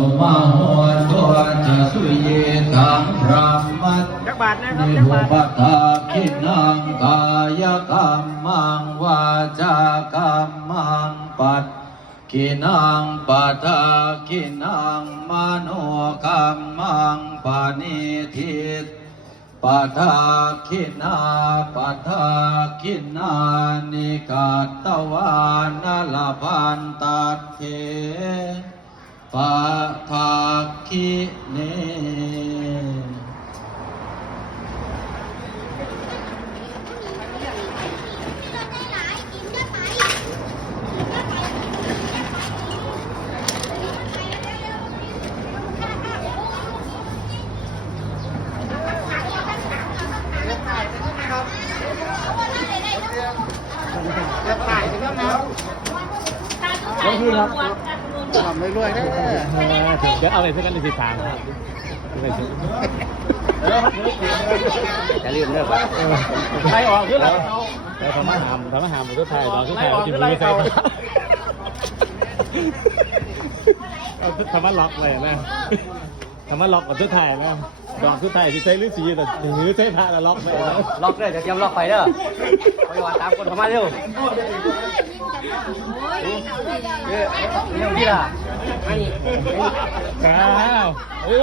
สุมาหัวตัวจะสุยทังพระมัตนิโหปัตตาคินังกายกรรมังวาจากรรมังปัตกินังปัตตากินังมโนกรรมังปานิทิตปัทาคินาปัทาคินานิกาตวานาลพันตัดเขปัทาคิเนก็คือครับ ทำเรื่อยๆได้ เดี๋ยวเอาไปเพื่อกันในสิบสามครับจะลืมเลิกใครออกขึ้นแล้วทำมาหามมันก็ถ่ายตอนสุดท้ายกินไม่ใช่ทำมาล็อกเลยนะทำมาล็อกกับสุดท้ายนะดอกสุดท้ายที่ใช้หรือสีแต่หรือใช้ผ้าแล้วล็อกไปล็อกเลยจะเตรียมล็อกไปเด้อไปว่าตามคนเข้ามาเร็วเรื่องที่ล่ะก้าวโอ้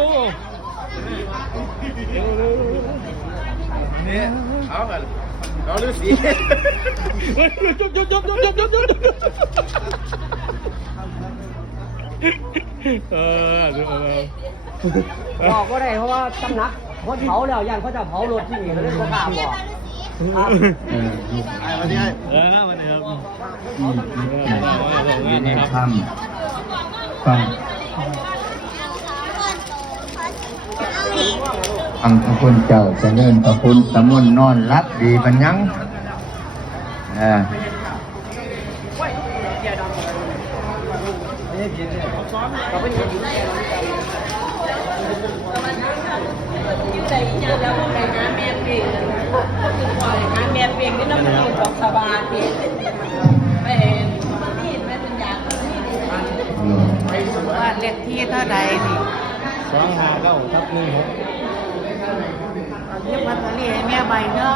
นี่เอากันเอาฤาษีจุ๊บบอกว่าได้เพราะว่าตำหนักเขาเผาแล้วย่านเขาจะเผารถที่นี่เขาเลยประกาศบอกวันนี้วันนี้ครับอยู่ในถ้ำฟังพระคุณเจ้าเจริญพระคุณสมุนนอนรับดีปัญญังใจยาแล้วไปงานแม่เปลี่ยนงานแม่เปลี่ยนนี่น้ำมันดอกสบายเปลี่ยนไม่เห็นนี่แม่สัญญาณว่าเล็กที่เท่าใดนี่259/16เรียกว่าตอนนี้ให้แม่ใบเนาะ